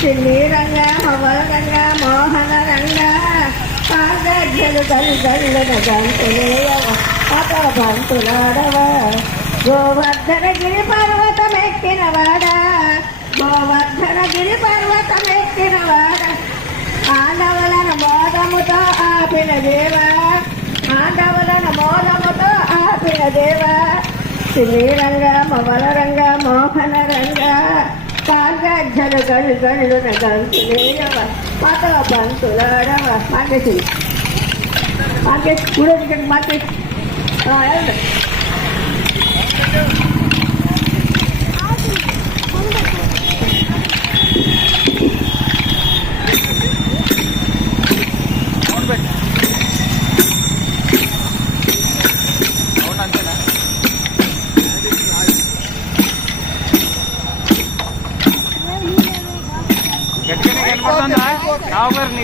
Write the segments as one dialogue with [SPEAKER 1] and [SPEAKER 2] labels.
[SPEAKER 1] చిన్ని రంగ మవల రంగ మోహన రంగ పాదలు తల్లి తల్లిన గంతులేయవ గోవర్ధన గిరి పర్వతం ఎక్కినవాడ గోవర్ధన గిరి పర్వతం ఎక్కినవాడ ఆనవలను మోదముతో ఆపిన దేవ ఆండవులను మోదముతో ఆపిన దేవ శ్రీరంగ మవల రంగ మోహన రంగ. ಗಣಿ ಗಣಿಲು ಗಂಟು ಮಾತಾ ಬಂತು ಮಾರ್ಕೆಟ್ ಮಾರ್ಕೆಟ್ ಕೂಡ
[SPEAKER 2] ಮಾರ್ಕೆಟ್ ಹಾಂ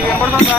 [SPEAKER 2] వినపడుతుందా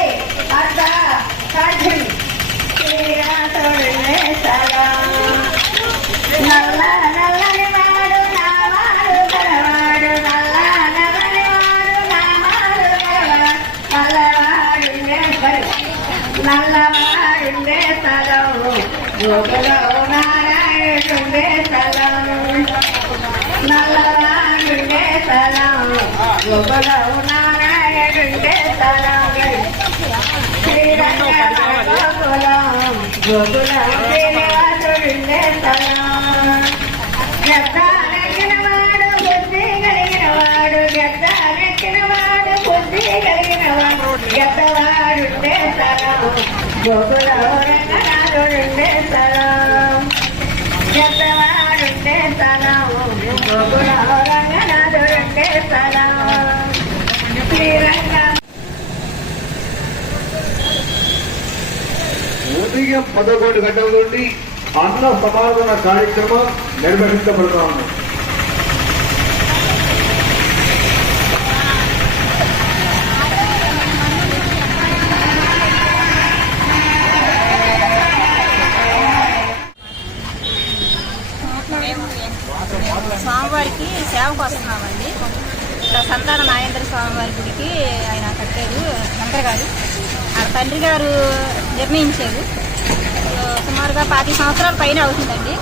[SPEAKER 1] వాడు బుద్ధి కలిగిన వాడు గద్దాలెక్కిన వాడు బుద్ధి కలిగిన వాడు గద్దవాడుండే స్థలం రంగనాథుడుండే స్థలం గద్దవాడుండే స్థలం గోకులం రంగనాథుడుండే స్థలం శ్రీరంగ.
[SPEAKER 3] ఉదయం పదకొండు గంటల నుండి అన్న సమాధాన కార్యక్రమం నిర్వహించబడుతా
[SPEAKER 4] కట్టారు గారు. ఆ తండ్రి గారు నిర్ణయించారు సుమారుగా పాతి సంవత్సరాల పైన అవుతుందండి.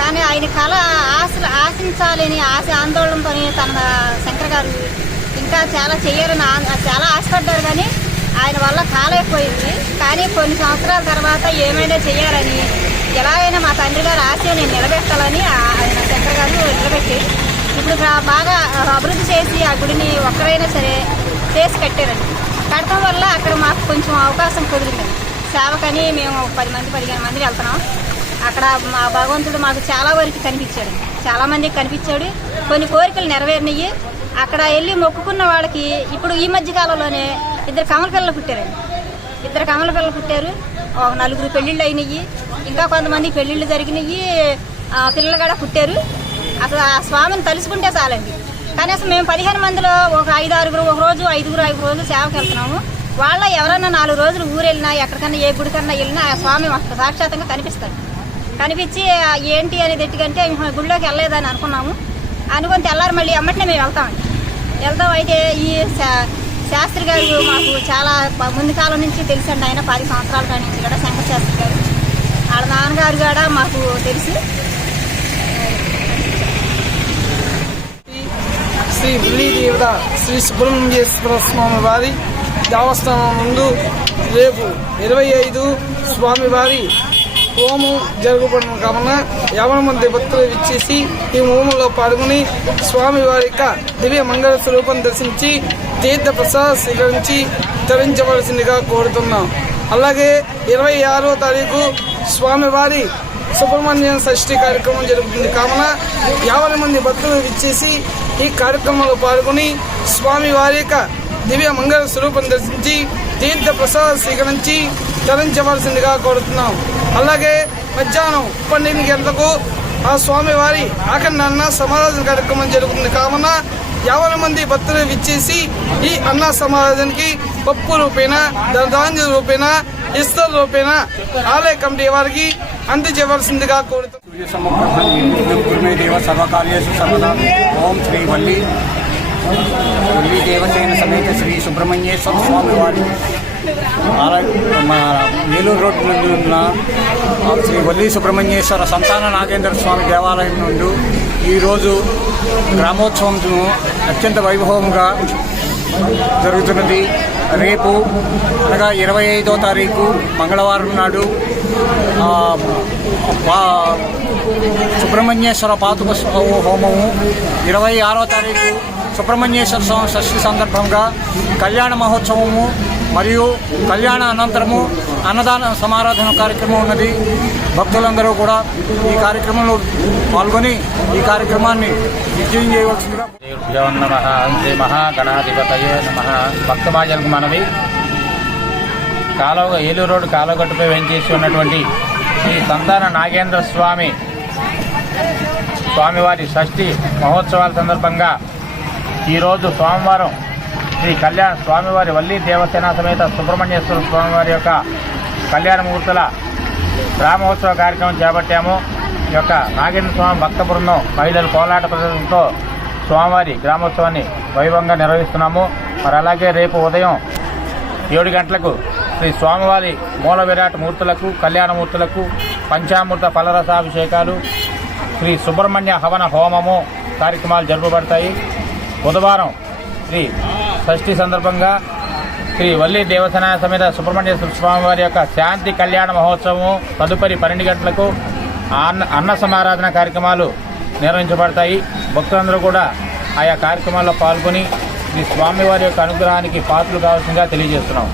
[SPEAKER 4] కానీ ఆయన కళ ఆశ ఆశించాలని ఆశ ఆందోళనతో తన శంకర్ గారు ఇంకా చాలా చేయాలని చాలా ఆశపడ్డారు కానీ ఆయన వల్ల కాలేకపోయింది. కానీ కొన్ని సంవత్సరాల తర్వాత ఏమైనా చేయాలని ఎలాగైనా మా తండ్రి గారు ఆశని నిలబెట్టాలని ఆయన శంకర్ గారు నిలబెట్టి ఇప్పుడు బాగా అభివృద్ధి చేసి ఆ గుడిని ఒక్కరైనా సరే చేసి కట్టారండి. కట్టడం వల్ల అక్కడ మాకు కొంచెం అవకాశం కుదిరింది. సేవకని మేము పది మంది పదిహేను మంది వెళ్తున్నాం. అక్కడ మా భగవంతుడు మాకు చాలా వరకు కనిపించాడు. చాలా మందికి కనిపించాడు. కొన్ని కోరికలు నెరవేరినాయి. అక్కడ వెళ్ళి మొక్కుకున్న వాళ్ళకి ఇప్పుడు ఈ మధ్య కాలంలోనే ఇద్దరు కమల పిల్లలు పుట్టారండి. ఇద్దరు కమల పిల్లలు పుట్టారు. ఒక నలుగురు పెళ్ళిళ్ళు అయినాయి. ఇంకా కొంతమంది పెళ్ళిళ్ళు జరిగినాయి. పిల్లలు కూడా పుట్టారు. అసలు ఆ స్వామిని తలుసుకుంటే చాలండి. కనీసం మేము పదిహేను మందిలో ఒక ఐదు ఆరుగురు ఒక రోజు ఐదుగురు ఐదు రోజులు సేవకి వెళ్తున్నాము. వాళ్ళ ఎవరన్నా నాలుగు రోజులు ఊరు వెళ్ళినా ఎక్కడికన్నా ఏ గుడికన్నా వెళ్ళినా ఆ స్వామి మాకు సాక్షాత్తంగా కనిపిస్తాడు. కనిపించి ఏంటి అనేది ఎట్టుకంటే గుళ్ళోకి గుడిలోకి వెళ్ళలేదని అనుకున్నాము. అనుకుని తెల్లారి మళ్ళీ అమ్మటనే మేము వెళ్తామండి వెళ్తాం అయితే ఈ శా- శాస్త్రి గారు మాకు చాలా ముందు కాలం నుంచి తెలుసండి ఆయన. పది సంవత్సరాల నుంచి కూడా శంకర శాస్త్రి గారు. వాళ్ళ నాన్నగారు కూడా మాకు తెలిసి.
[SPEAKER 5] శ్రీ బుల్లి దేవత శ్రీ సుబ్రహ్మణ్యేశ్వర స్వామి వారి దేవస్థానం ముందు రేపు ఇరవై ఐదు స్వామివారి హోమం జరగబడిన కావున యవన మంది భక్తులు ఇచ్చేసి ఈ హోమంలో పాల్గొని స్వామివారి యొక్క దివ్య మంగళ స్వరూపం దర్శించి తీర్థ ప్రసాద స్వీకరించి తరించవలసిందిగా కోరుతున్నాం. అలాగే ఇరవై ఆరో తారీఖు స్వామివారి సుబ్రహ్మణ్యం షష్ఠి కార్యక్రమం జరుగుతుంది కావున యాభై మంది భక్తులు ఇచ్చేసి ఈ కార్యక్రమంలో పాల్గొని స్వామి వారి యొక్క దివ్య మంగళ స్వరూపం దర్శించి తీర్థ ప్రసాద స్వీకరించి తరించవలసిందిగా కోరుతున్నాం. అలాగే మధ్యాహ్నం పన్నెండు గంటలకు ఆ స్వామి వారి ఆఖరి అన్న సమారాధన కార్యక్రమం జరుగుతుంది. కావున యాభై మంది భక్తులు విచ్చేసి ఈ అన్న సమారాధనకి పప్పు రూపేణ ధాన్య రూపేణ ఇస్తల రూపేణ ఆలయ కమిటీ వారికి అందజేయవలసిందిగా కోరుతున్నాం
[SPEAKER 2] ఓం శ్రీ వల్లి వల్లి దేవసేన సమేత శ్రీ సుబ్రహ్మణ్యేశ్వర స్వామి వారి మా ఏలూరు రోడ్డు నుండి ఉన్న శ్రీ వల్లి సుబ్రహ్మణ్యేశ్వర సంతాన నాగేంద్ర స్వామి దేవాలయం నుండి ఈరోజు గ్రామోత్సవం అత్యంత వైభవంగా జరుగుతున్నది. రేపు అనగా ఇరవై ఐదో తారీఖు మంగళవారం నాడు సుబ్రహ్మణ్యేశ్వర పాతుక హోమము. ఇరవై ఆరో తారీఖు సుబ్రహ్మణ్యేశ్వర స్వామి షష్ఠి సందర్భంగా కళ్యాణ మహోత్సవము మరియు కళ్యాణ అనంతరము అన్నదాన సమారాధన కార్యక్రమం ఉన్నది. భక్తులందరూ కూడా ఈ కార్యక్రమంలో పాల్గొని ఈ కార్యక్రమాన్ని విజయం చేయవలసిందిగా
[SPEAKER 6] శ్రీభ్యో నమ శ్రీ మహాగణాధిపతయే నమ. భక్తమాజలకు మనవి కాలువ ఏలూరు రోడ్డు కాలువగట్టుపై వెంచేసి ఉన్నటువంటి శ్రీ సంతాన నాగేంద్ర స్వామి స్వామివారి షష్ఠి మహోత్సవాల సందర్భంగా ఈరోజు సోమవారం శ్రీ కళ్యాణ స్వామివారి వల్లి దేవసేన సమేత సుబ్రహ్మణ్యేశ్వర స్వామివారి యొక్క కళ్యాణ ముహూర్తుల గ్రామోత్సవ కార్యక్రమం చేపట్టాము. ఈ యొక్క నాగేంద్ర స్వామి భక్త బృందం మహిళలు కోలాట ప్రదర్శనతో స్వామివారి గ్రామోత్సవాన్ని వైభవంగా నిర్వహిస్తున్నాము. మరి అలాగే రేపు ఉదయం ఏడు గంటలకు శ్రీ స్వామివారి మూల విరాట్ మూర్తులకు కళ్యాణమూర్తులకు పంచామూర్త పంచామృత ఫలరసాభిషేకాలు శ్రీ సుబ్రహ్మణ్య హవన హోమము కార్యక్రమాలు జరుపబడతాయి. బుధవారం శ్రీ షష్ఠి సందర్భంగా శ్రీ వల్లి దేవసేన సమేత సుబ్రహ్మణ్యేశ్వర స్వామి వారి యొక్క శాంతి కళ్యాణ మహోత్సవము తదుపరి పన్నెండు గంటలకు అన్న అన్న సమారాధన కార్యక్రమాలు నిర్వహించబడతాయి. భక్తులందరూ కూడా ఆయా కార్యక్రమాల్లో పాల్గొని శ్రీ స్వామివారి యొక్క అనుగ్రహానికి పాత్రలు కావాల్సిందిగా తెలియజేస్తున్నాం.